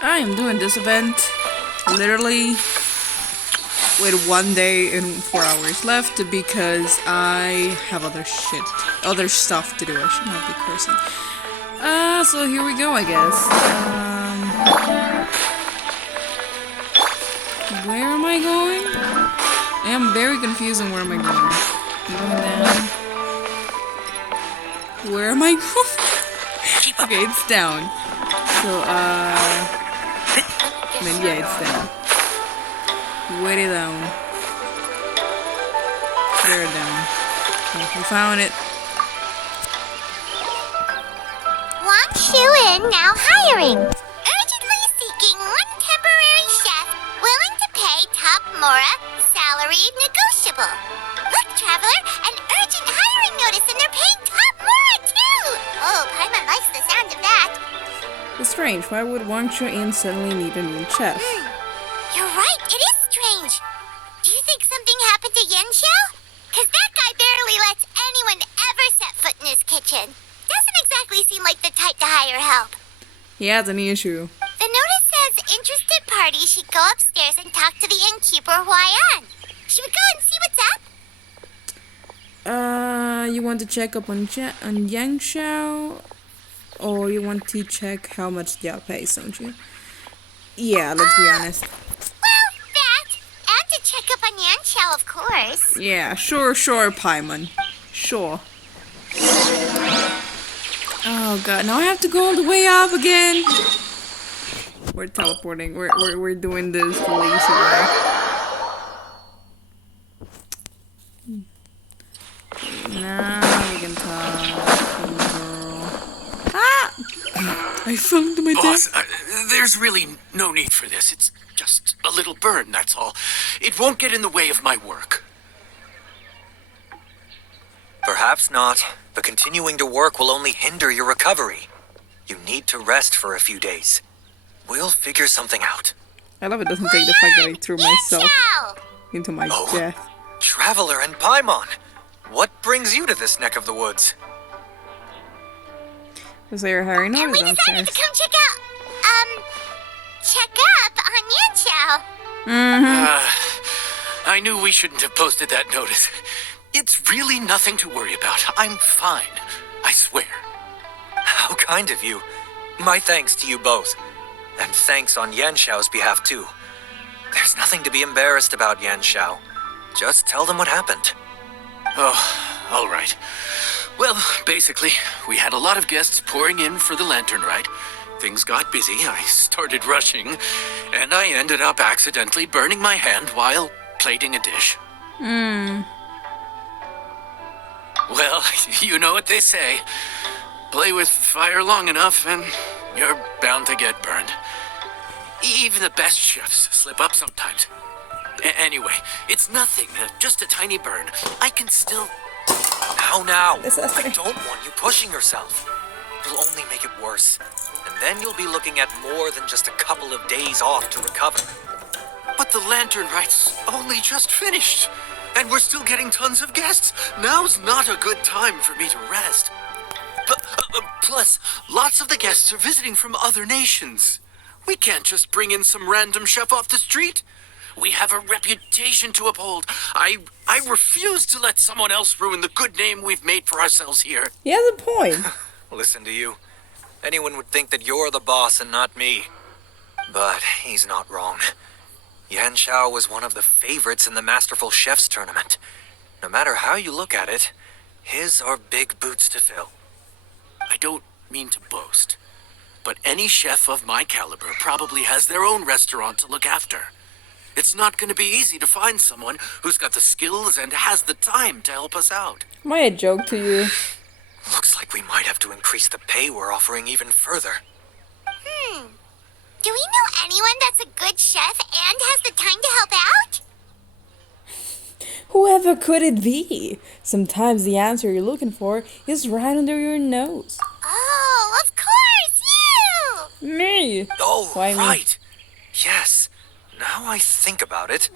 I am doing this event literally with 1 day and 4 hours left because I have other stuff to do. I should not be cursing. So here we go, I guess. Where am I going? I am very confused on where am I going. I'm going down. Where am I going? Okay, it's down. So, I mean, yeah, it's down. Way down. There, down. Okay, we found it. Wang Shuin now hiring. Urgently seeking one temporary chef willing to pay top Mora, salary negotiable. Look, traveler, an urgent hiring notice and they're paying top Mora too. Oh, Paimon likes the sound of that. It's strange. Why would Wang Shuin suddenly need a new chef? You're right, it is strange. Do you think something happened to Yan Xiao? Cause that guy barely lets anyone ever set foot in his kitchen. Doesn't exactly seem like the type to hire help. He has an issue. The notice says interested parties should go upstairs and talk to the innkeeper Huayan. Should we go and see what's up? You want to check up on Yang Xiao? Or you want to check how much they pays, don't you? Yeah, let's be honest. Well, that. And to check up on Yan Xiao, of course. Yeah, sure, Paimon. Sure. Oh god, now I have to go all the way up again. We're teleporting. We're doing this the lazy way. Now we can talk, girl. Ah! I found my Boss, death. there's really no need for this. It's just a little burn, that's all. It won't get in the way of my work. Perhaps not, but continuing to work will only hinder your recovery. You need to rest for a few days. We'll figure something out. I love it doesn't take the fact that I threw myself Xiao! into my Oh. death. Traveler and Paimon, what brings you to this neck of the woods? Was there a Harry And notice we decided downstairs? to come check up on Yan Xiao. I knew we shouldn't have posted that notice. It's really nothing to worry about. I'm fine. I swear. How kind of you. My thanks to you both. And thanks on Yan Xiao's behalf too. There's nothing to be embarrassed about, Yan Xiao. Just tell them what happened. Oh, all right. Well, basically, we had a lot of guests pouring in for the lantern ride. Things got busy, I started rushing, and I ended up accidentally burning my hand while plating a dish. Well, you know what they say. Play with fire long enough and you're bound to get burned. Even the best chefs slip up sometimes. Anyway, it's nothing, just a tiny burn. I can still... Now. This has to be- I don't want you pushing yourself. It'll only make it worse. And then you'll be looking at more than just a couple of days off to recover. But the lantern ride's only just finished. And we're still getting tons of guests. Now's not a good time for me to rest. Plus, lots of the guests are visiting from other nations. We can't just bring in some random chef off the street. We have a reputation to uphold. I refuse to let someone else ruin the good name we've made for ourselves here. He has a point. Listen to you. Anyone would think that you're the boss and not me. But he's not wrong. Yan Xiao was one of the favorites in the Masterful Chefs tournament. No matter how you look at it, his are big boots to fill. I don't mean to boast, but any chef of my caliber probably has their own restaurant to look after. It's not going to be easy to find someone who's got the skills and has the time to help us out. Am I a joke to you? Looks like we might have to increase the pay we're offering even further. Do we know anyone that's a good chef and has the time to help out? Whoever could it be? Sometimes the answer you're looking for is right under your nose. Oh, of course, you! Me! Oh, Why me? right. Yes. Now I think about it,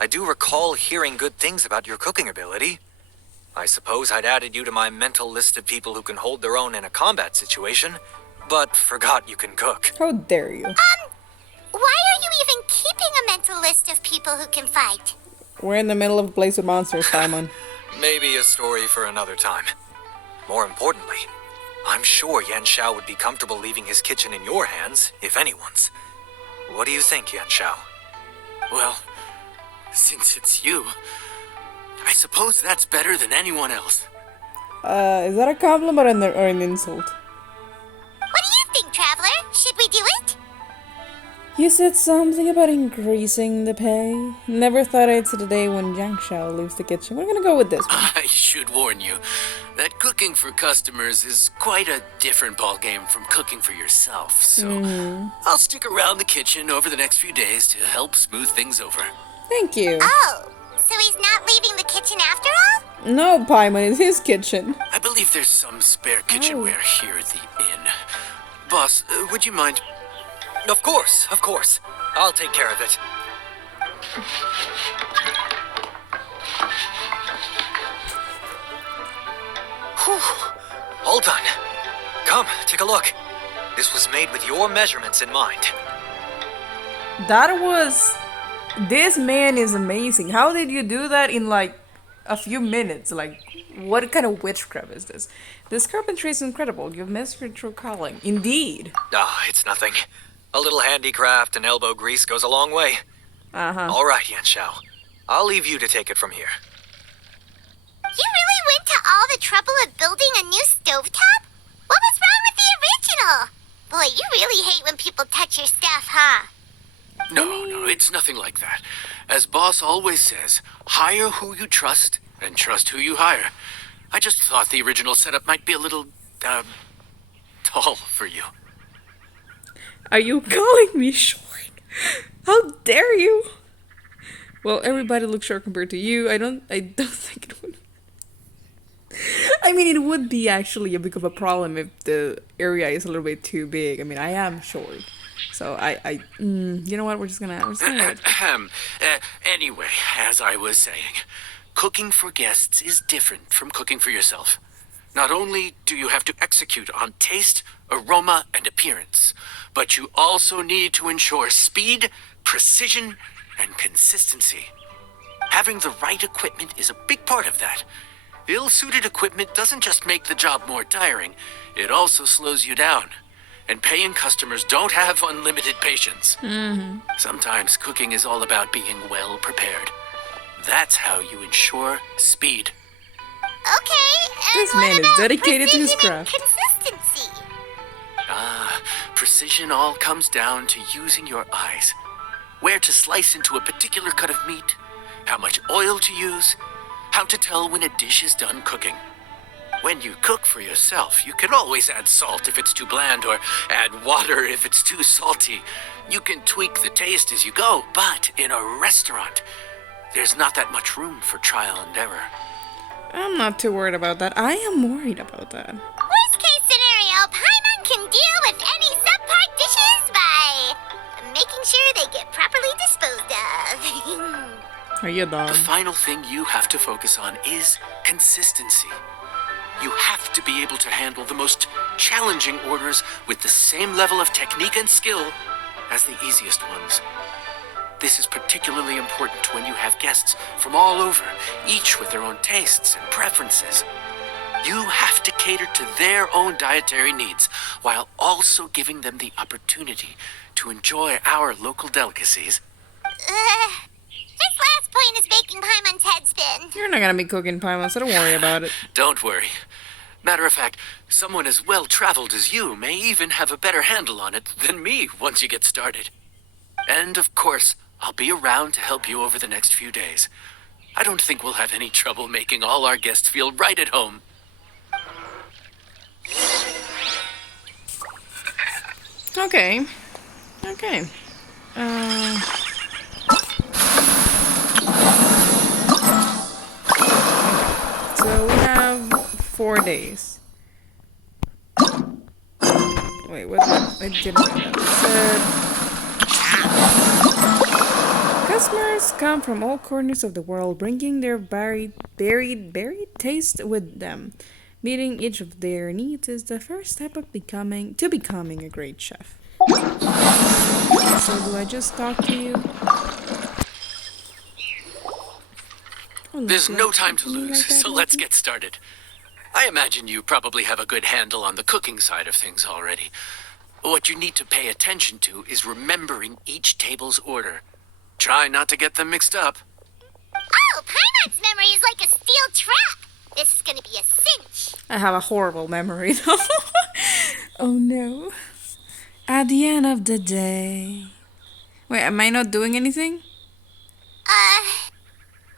I do recall hearing good things about your cooking ability. I suppose I'd added you to my mental list of people who can hold their own in a combat situation, but forgot you can cook. How dare you? list of people who can fight. We're in the middle of a place with monsters, Simon. Maybe a story for another time. More importantly, I'm sure Yan Xiao would be comfortable leaving his kitchen in your hands, if anyone's. What do you think, Yan Xiao? Well, since it's you, I suppose that's better than anyone else. Is that a compliment or an insult? What do you think, Traveler? Should we do it? You said something about increasing the pay. Never thought I'd see the day when Yang Xiao leaves the kitchen. We're gonna go with this one. I should warn you that cooking for customers is quite a different ballgame from cooking for yourself. So I'll stick around the kitchen over the next few days to help smooth things over. Thank you. Oh, so he's not leaving the kitchen after all? No, Paimon, it's his kitchen. I believe there's some spare kitchenware here at the inn. Boss, would you mind? Of course, of course. I'll take care of it. Whew. All done. Come, take a look. This was made with your measurements in mind. That was... This man is amazing. How did you do that in like a few minutes? Like, what kind of witchcraft is this? This carpentry is incredible. You've mastered true calling. Indeed. Ah, it's nothing. A little handicraft and elbow grease goes a long way. All right, Yan Xiao. I'll leave you to take it from here. You really went to all the trouble of building a new stovetop? What was wrong with the original? Boy, you really hate when people touch your stuff, huh? No, it's nothing like that. As boss always says, hire who you trust and trust who you hire. I just thought the original setup might be a little, tall for you. Are you calling me short? How dare you? Well, everybody looks short compared to you. I don't think it would. I mean, it would be actually a bit of a problem if the area is a little bit too big. I mean, I am short. So you know what? We're just gonna do it. Anyway, as I was saying, cooking for guests is different from cooking for yourself. Not only do you have to execute on taste, aroma, and appearance, but you also need to ensure speed, precision, and consistency. Having the right equipment is a big part of that. Ill-suited equipment doesn't just make the job more tiring, it also slows you down. And paying customers don't have unlimited patience. Sometimes cooking is all about being well prepared. That's how you ensure speed. Okay, and This what man is about dedicated to his precision and craft. consistency? Precision all comes down to using your eyes. Where to slice into a particular cut of meat, how much oil to use, how to tell when a dish is done cooking. When you cook for yourself, you can always add salt if it's too bland or add water if it's too salty. You can tweak the taste as you go, but in a restaurant, there's not that much room for trial and error. I'm not too worried about that. I am worried about that. Worst case scenario, Paimon can deal with any subpar dishes by making sure they get properly disposed of. Are you a dog? The final thing you have to focus on is consistency. You have to be able to handle the most challenging orders with the same level of technique and skill as the easiest ones. This is particularly important when you have guests from all over, each with their own tastes and preferences. You have to cater to their own dietary needs while also giving them the opportunity to enjoy our local delicacies. This last point is making Paimon's head spin. You're not gonna be cooking Paimon, so don't worry about it. Don't worry. Matter of fact, someone as well-traveled as you may even have a better handle on it than me once you get started. And of course, I'll be around to help you over the next few days. I don't think we'll have any trouble making all our guests feel right at home. Okay. So we have 4 days. Wait, what? I didn't read that. It said, customers come from all corners of the world, bringing their varied taste with them. Meeting each of their needs is the first step of becoming a great chef. So do I just talk to you? There's no time to lose, so let's get started. I imagine you probably have a good handle on the cooking side of things already. What you need to pay attention to is remembering each table's order. Try not to get them mixed up. Oh, Paimon's memory is like a steel trap. This is gonna be a cinch. I have a horrible memory though. Oh no. At the end of the day. Wait, am I not doing anything?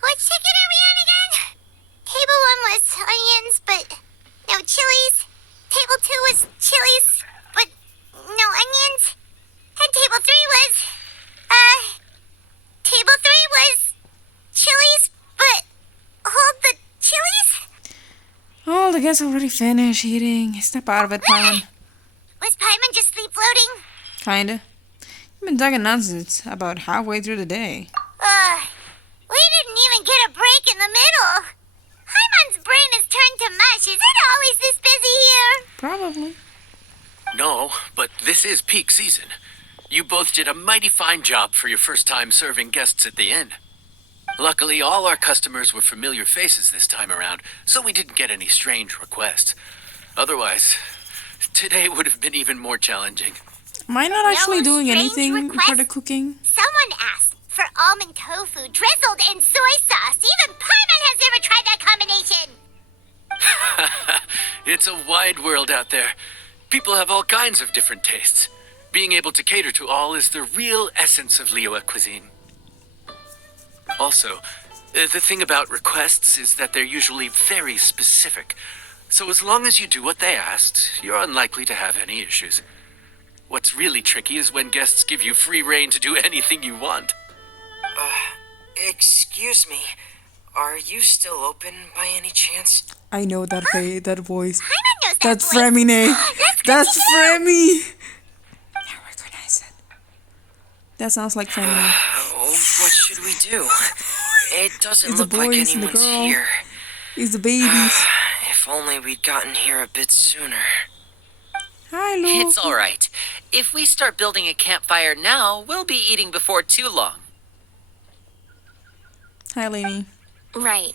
What chicken are we on again? Table 1 was onions, but no chilies. Table 2 was chilies, but no onions. And table 3 was, table 3 was chilies, but hold the chilies? Oh, the guests already finished eating. Step out of it, Paimon. Was Paimon just sleep floating? Kinda. You've been talking nonsense about halfway through the day. We didn't even get a break in the middle. Paimon's brain is turned to mush. Is it always this busy here? Probably. No, but this is peak season. You both did a mighty fine job for your first time serving guests at the inn. Luckily, all our customers were familiar faces this time around, so we didn't get any strange requests. Otherwise, today would have been even more challenging. Am I not actually No doing strange anything for requests? the cooking? Someone asked for almond tofu drizzled in soy sauce. Even Paimon has never tried that combination. It's a wide world out there. People have all kinds of different tastes. Being able to cater to all is the real essence of Liyue cuisine. Also, the thing about requests is that they're usually very specific. So as long as you do what they asked, you're unlikely to have any issues. What's really tricky is when guests give you free rein to do anything you want. Excuse me. Are you still open by any chance? I know that that voice. Paimon knows that That's voice. Fremine. Let's That's continue. Fremi. I recognize it. That sounds like Fremine. What should we do? It doesn't It's the look like boys and the anyone's girl. here. He's the babies. If only we'd gotten here a bit sooner. Hi, Lo. It's all right. If we start building a campfire now, we'll be eating before too long. Hi, Lainey. Right.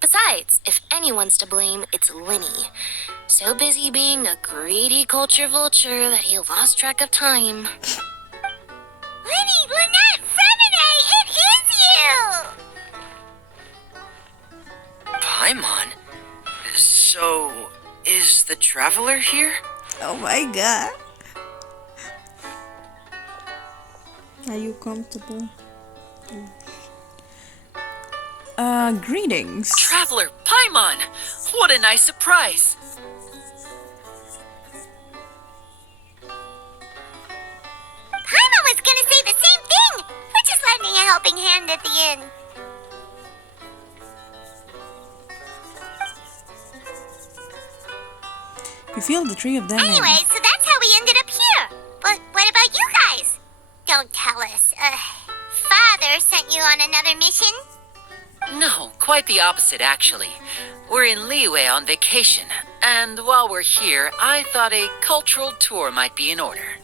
Besides, if anyone's to blame, it's Linny. So busy being a greedy culture vulture that he lost track of time. Linny, Lynette, Fremine, it is you! Paimon? So, is the traveler here? Oh my god. Are you comfortable? Greetings. Traveler Paimon! What a nice surprise! Paimon was gonna say the same thing. We're just lending a helping hand at the inn. You feel the three of them. Anyway, so that's how we ended up here. But what about you guys? Don't tell us. Father sent you on another mission? No, quite the opposite, actually. We're in Liyue on vacation, and while we're here, I thought a cultural tour might be in order.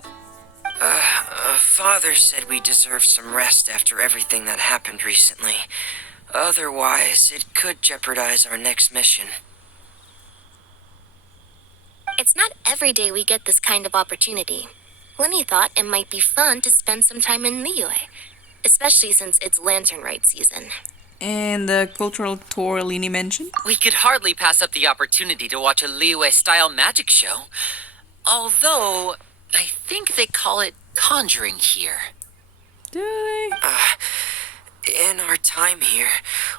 Father said we deserve some rest after everything that happened recently. Otherwise, it could jeopardize our next mission. It's not every day we get this kind of opportunity. Linny thought it might be fun to spend some time in Liyue, especially since it's Lantern Rite season. And the cultural tour Lainey mentioned. We could hardly pass up the opportunity to watch a Liyue-style magic show. Although, I think they call it conjuring here. Do they? In our time here,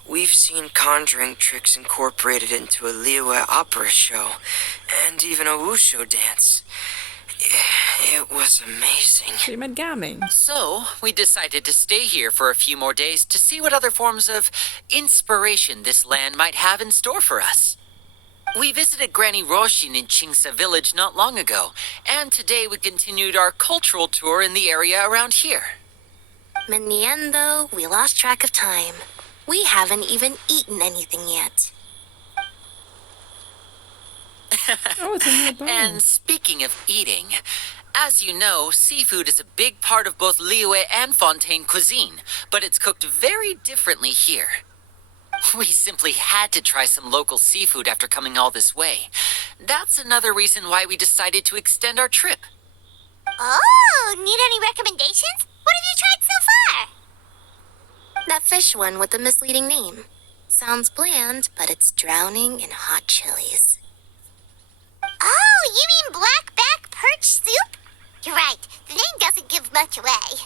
we've seen conjuring tricks incorporated into a Liyue opera show, and even a wushu dance. It was amazing. They met gaming. So, we decided to stay here for a few more days to see what other forms of inspiration this land might have in store for us. We visited Granny Roshin in Chingsa village not long ago, and today we continued our cultural tour in the area around here. In the end, though, we lost track of time. We haven't even eaten anything yet. Oh, it's a new bow. And speaking of eating, as you know, seafood is a big part of both Liyue and Fontaine cuisine, but it's cooked very differently here. We simply had to try some local seafood after coming all this way. That's another reason why we decided to extend our trip. Oh, need any recommendations? What have you tried so far? That fish one with the misleading name. Sounds bland, but it's drowning in hot chilies. Oh, you mean blackback perch soup? You're right. The name doesn't give much away.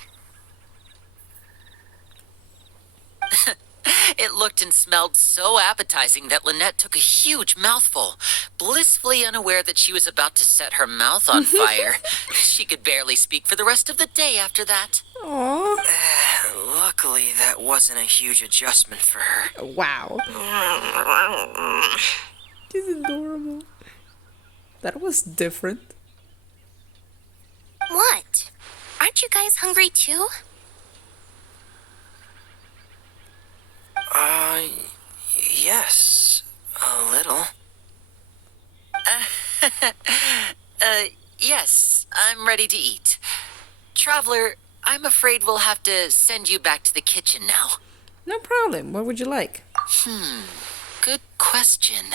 It looked and smelled so appetizing that Lynette took a huge mouthful, blissfully unaware that she was about to set her mouth on fire. She could barely speak for the rest of the day after that. Aww. Luckily, that wasn't a huge adjustment for her. Wow. She's adorable. That was different. What? Aren't you guys hungry too? Yes. A little. Yes, I'm ready to eat. Traveler, I'm afraid we'll have to send you back to the kitchen now. No problem. What would you like? Good question.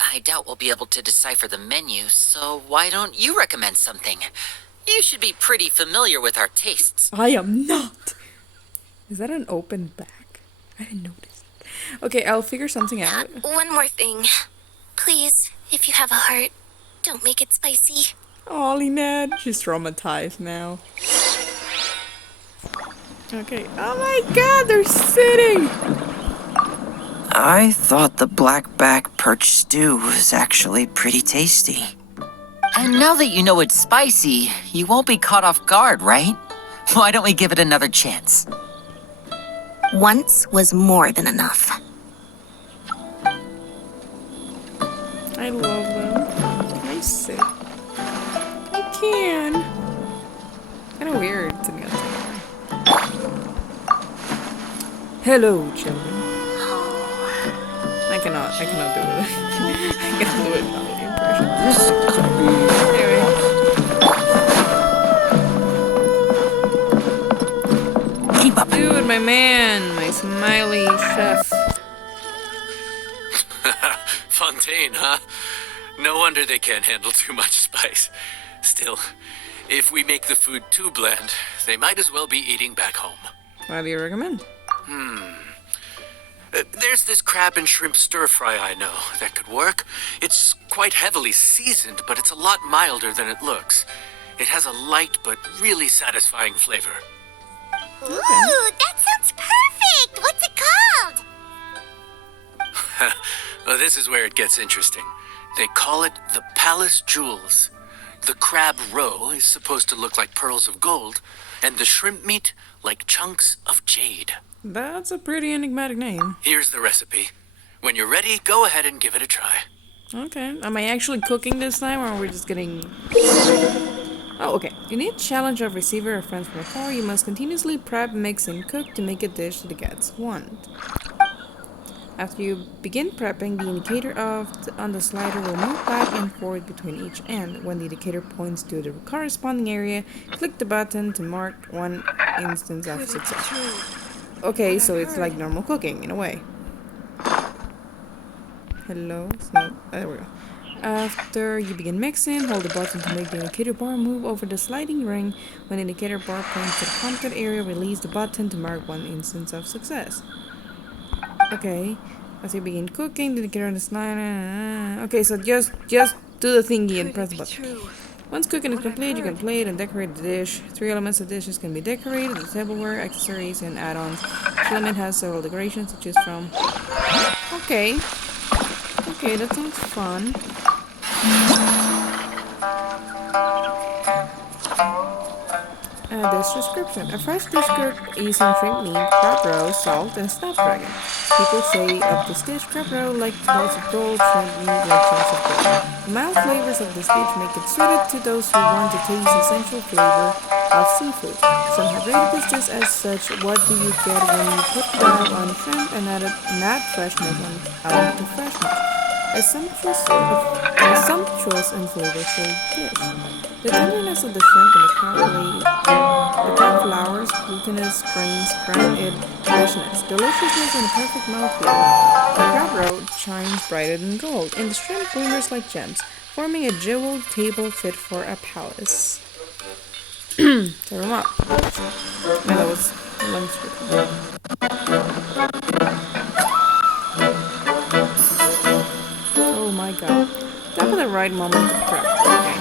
I doubt we'll be able to decipher the menu, so why don't you recommend something? You should be pretty familiar with our tastes. I am not. Is that an open bag? I didn't notice. Okay, I'll figure something out. One more thing. Please, if you have a heart, don't make it spicy. Oh, Lynette. She's traumatized now. Okay. Oh my god, they're sitting! I thought the blackback perch stew was actually pretty tasty. And now that you know it's spicy, you won't be caught off guard, right? Why don't we give it another chance? Once was more than enough. I love them. Can I sit? I can. Kinda weird sitting outside. Hello, children. I cannot do it. I cannot do it without the impression. Anyway. Keep up. Dude, my man, my smiley chef. Fontaine, huh? No wonder they can't handle too much spice. Still, if we make the food too bland, they might as well be eating back home. What do you recommend? There's this crab and shrimp stir fry I know that could work. It's quite heavily seasoned, but it's a lot milder than it looks. It has a light but really satisfying flavor. Ooh, that sounds perfect! What's it called? Well, this is where it gets interesting. They call it the Palace Jewels. The crab roe is supposed to look like pearls of gold, and the shrimp meat like chunks of jade. That's a pretty enigmatic name. Here's the recipe. When you're ready, go ahead and give it a try. Okay. Am I actually cooking this time, or are we just getting... Oh, okay. You need a challenge of receiver or friends from afar. You must continuously prep, mix, and cook to make a dish that the guests want. After you begin prepping, the indicator on the slider will move back and forth between each end. When the indicator points to the corresponding area, click the button to mark one instance of success. Okay, so it's like normal cooking, in a way. Hello? It's not... There we go. After you begin mixing, hold the button to make the indicator bar move over the sliding ring. When the indicator bar points to the conquered area, release the button to mark one instance of success. Okay, as you begin cooking, the indicator on the slider... Okay, so just do the thingy and press the button. Once cooking is complete, you can plate and decorate the dish. 3 elements of dishes can be decorated: the tableware, accessories, and add-ons. Each element has several decorations to choose from. Okay. Okay, that sounds fun. Dish description. A fresh dish cooked using shrimp meat, crab roe, salt, and snapdragon. People say of this dish, crab roe like balls of gold, shrimp meat like chunks of gold. The mild flavors of this dish make it suited to those who want to taste the essential flavor of seafood. Some have rated this dish as such. What do you get when you put that on shrimp and add fresh meat onto fresh meat? A sumptuous and flavorful dish. The tenderness of the shrimp and the crab flowers, glutinous grains grant it richness, deliciousness, and a perfect mouthfeel. The crab roe shines brighter than gold, and the shrimp glimmers like gems, forming a jeweled table fit for a palace. Serve them up. No, that was lunch. Oh my god. That was the right moment to prep. Okay.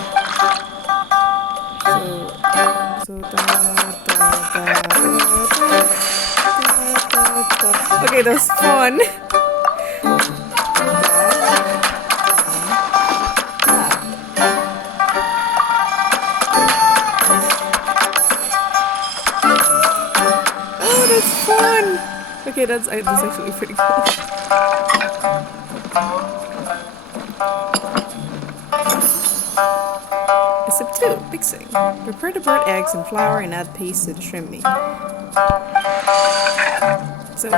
Okay, that was fun. Oh, that's fun. Okay, that's actually pretty cool. Step 2. Mixing. Prepare the bird eggs and flour and add paste to the shrimp meat. So,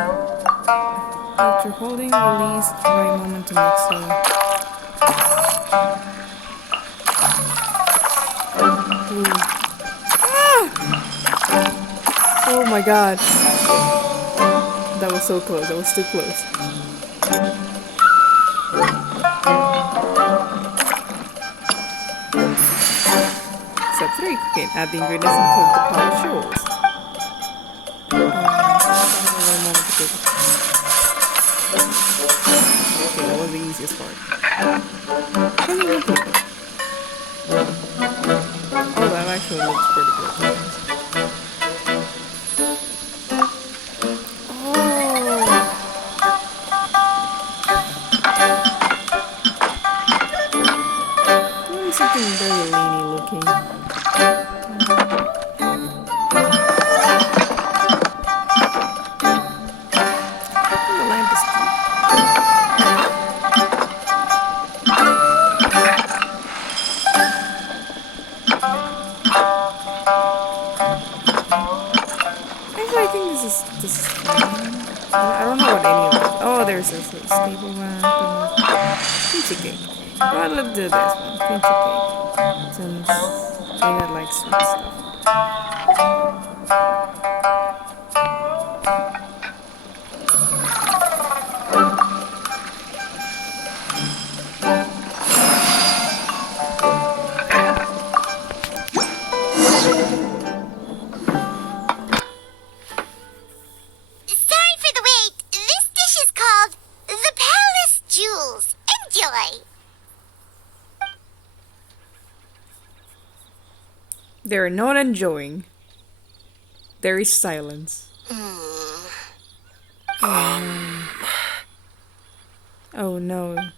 after holding, release the right moment to mix it. Ah! Oh my god. That was so close. That was too close. Step 3. Cooking. Add the ingredients and cook the polished rolls. Okay, that was the easiest part. Oh, that actually looks pretty good. Doing something very leany looking. The lamp is cute. Actually, I think this is fine. I don't know what any of it. Oh, there's this stable wrap and kimchi cake. Well, let's do this one, kimchi cake, since I like sweet stuff. Sorry for the wait. This dish is called the Palace Jewels. Enjoy. They're not enjoying. There is silence. Oh no.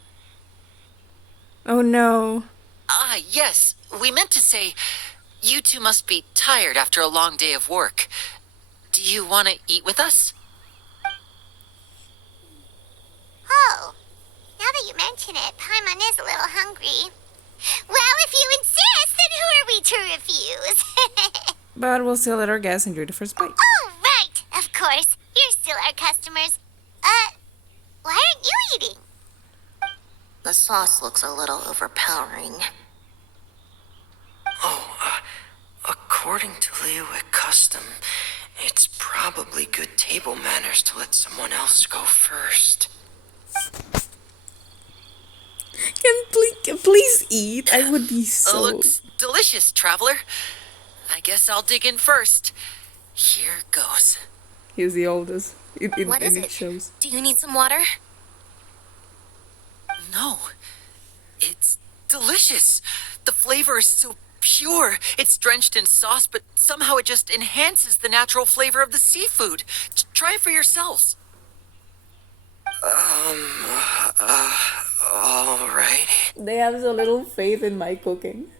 Oh no. Ah, yes. We meant to say, you two must be tired after a long day of work. Do you want to eat with us? Oh, now that you mention it, Paimon is a little hungry. Well, if you insist, then who are we to refuse? But we'll still let our guests enjoy the first bite. Oh, right. Of course. You're still our customers. Why aren't you eating? The sauce looks a little overpowering. According to Liyue custom, it's probably good table manners to let someone else go first. Can please eat? I would be so... Looks delicious, traveler. I guess I'll dig in first. Here goes. He's the oldest. What is it it? shows. Do you need some water? No, it's delicious. The flavor is so pure. It's drenched in sauce, but somehow it just enhances the natural flavor of the seafood. Try it for yourselves. Alright. They have so little faith in my cooking.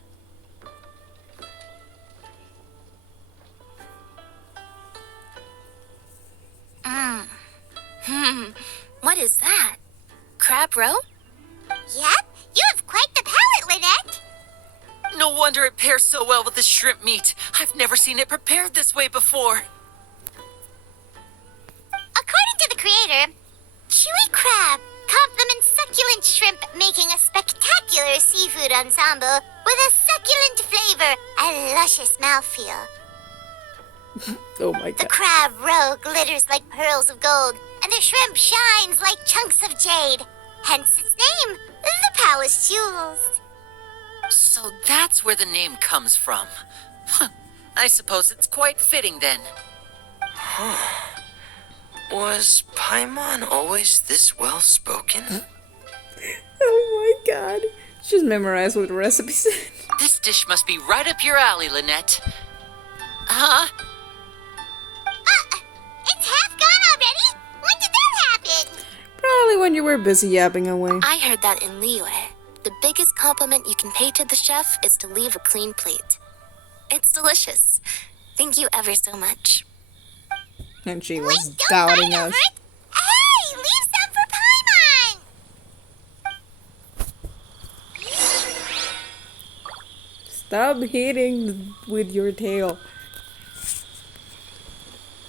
What is that? Crab roe? Yep, you have quite the palate, Lynette. No wonder it pairs so well with the shrimp meat. I've never seen it prepared this way before. According to the creator, chewy crab complement succulent shrimp, making a spectacular seafood ensemble with a succulent flavor and luscious mouthfeel. Oh my The god. crab roe glitters like pearls of gold, and the shrimp shines like chunks of jade. Hence its name, the Palace Jewels. So that's where the name comes from. Huh. I suppose it's quite fitting then. Was Paimon always this well spoken? Oh my god. Just memorize what the recipe said. This dish must be right up your alley, Lynette. Huh? It's half gone already? When did that happen? Probably when you were busy yapping away. I heard that in Liyue, the biggest compliment you can pay to the chef is to leave a clean plate. It's delicious. Thank you ever so much. And she Wait, was don't doubting fight over us. it. Hey, leave some for Paimon. Stop hitting with your tail.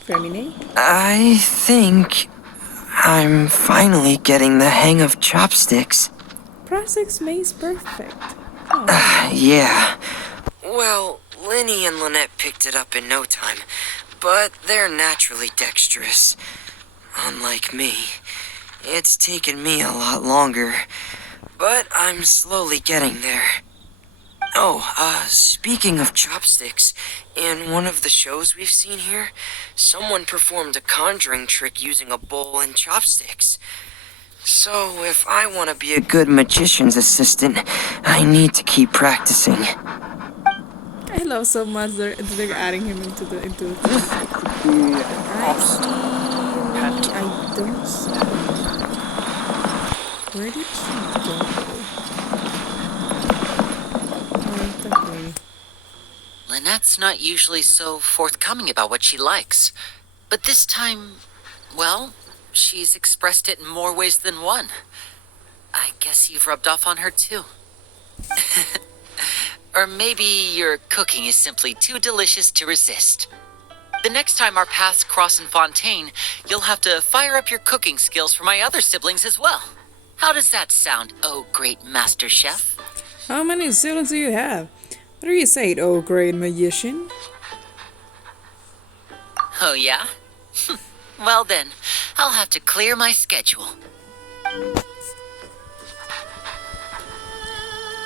Femine? I think I'm finally getting the hang of chopsticks. Process makes perfect. Yeah. Well, Linny and Lynette picked it up in no time, but they're naturally dexterous. Unlike me, it's taken me a lot longer, but I'm slowly getting there. Oh, speaking of chopsticks, in one of the shows we've seen here, someone performed a conjuring trick using a bowl and chopsticks. So, if I want to be a good magician's assistant, I need to keep practicing. I love so much they're adding him into the I don't see. Where did she go? Oh, that lady. Lynette's not usually so forthcoming about what she likes. But this time, well, she's expressed it in more ways than one. I guess you've rubbed off on her too. Or maybe your cooking is simply too delicious to resist. The next time our paths cross in Fontaine, you'll have to fire up your cooking skills for my other siblings as well. How does that sound, oh great master chef? How many siblings do you have? What do you say, oh great magician? Oh yeah? Well then, I'll have to clear my schedule.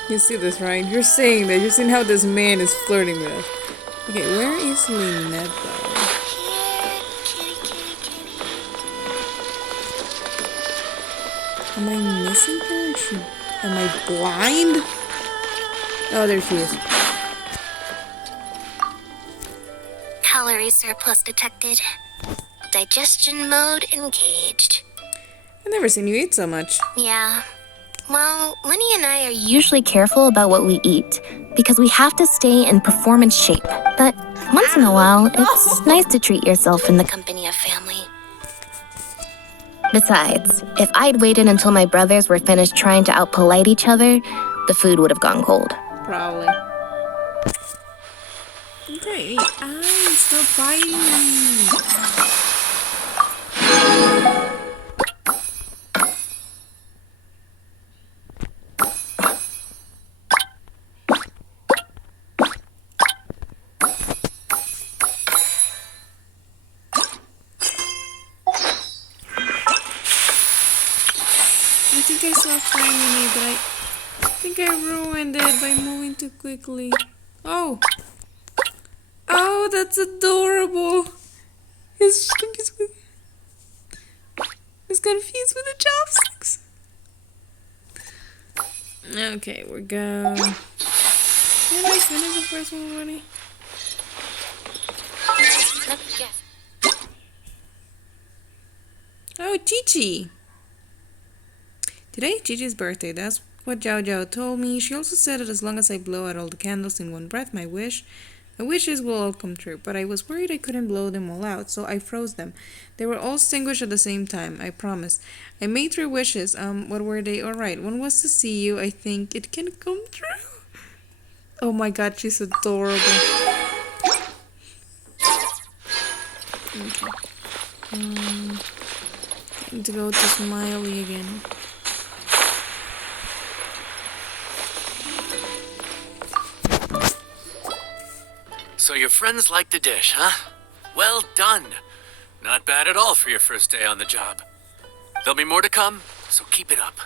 You see this, right? You're saying that. You're seeing how this man is flirting with us. Okay, where is Lynette though? Am I missing her? Am I blind? Oh, there she is. Calorie surplus detected. Digestion mode engaged. I've never seen you eat so much. Yeah. Well, Lenny and I are usually careful about what we eat because we have to stay in performance shape. But once in a while, it's nice to treat yourself in the company of family. Besides, if I'd waited until my brothers were finished trying to outpolite each other, the food would have gone cold. Probably. Okay, stop fighting me. I think I saw finally, but I think I ruined it by moving too quickly. Oh! Oh, that's adorable! He's confused with the chopsticks. Okay, we're going. Did I finish the first one already? Let me guess. Oh, Chi-Chi! Today is Chi-Chi's birthday. That's what Zhao Zhao told me. She also said that as long as I blow out all the candles in one breath, my wishes will all come true. But I was worried I couldn't blow them all out, so I froze them. They were all extinguished at the same time, I promise. I made 3 wishes. What were they? Alright, one was to see you. I think it can come true. Oh my god, she's adorable. Okay. Time to go to Smiley again. So your friends like the dish, huh? Well done. Not bad at all for your first day on the job. There'll be more to come, so keep it up.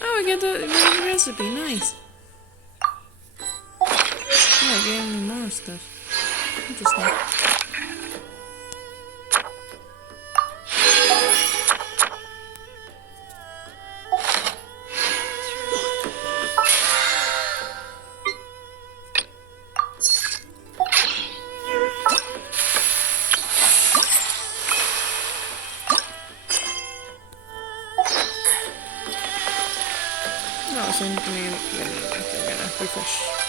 Oh, we get the recipe. Nice. Oh, it gave me more stuff. Interesting. No, so I'm gonna refresh.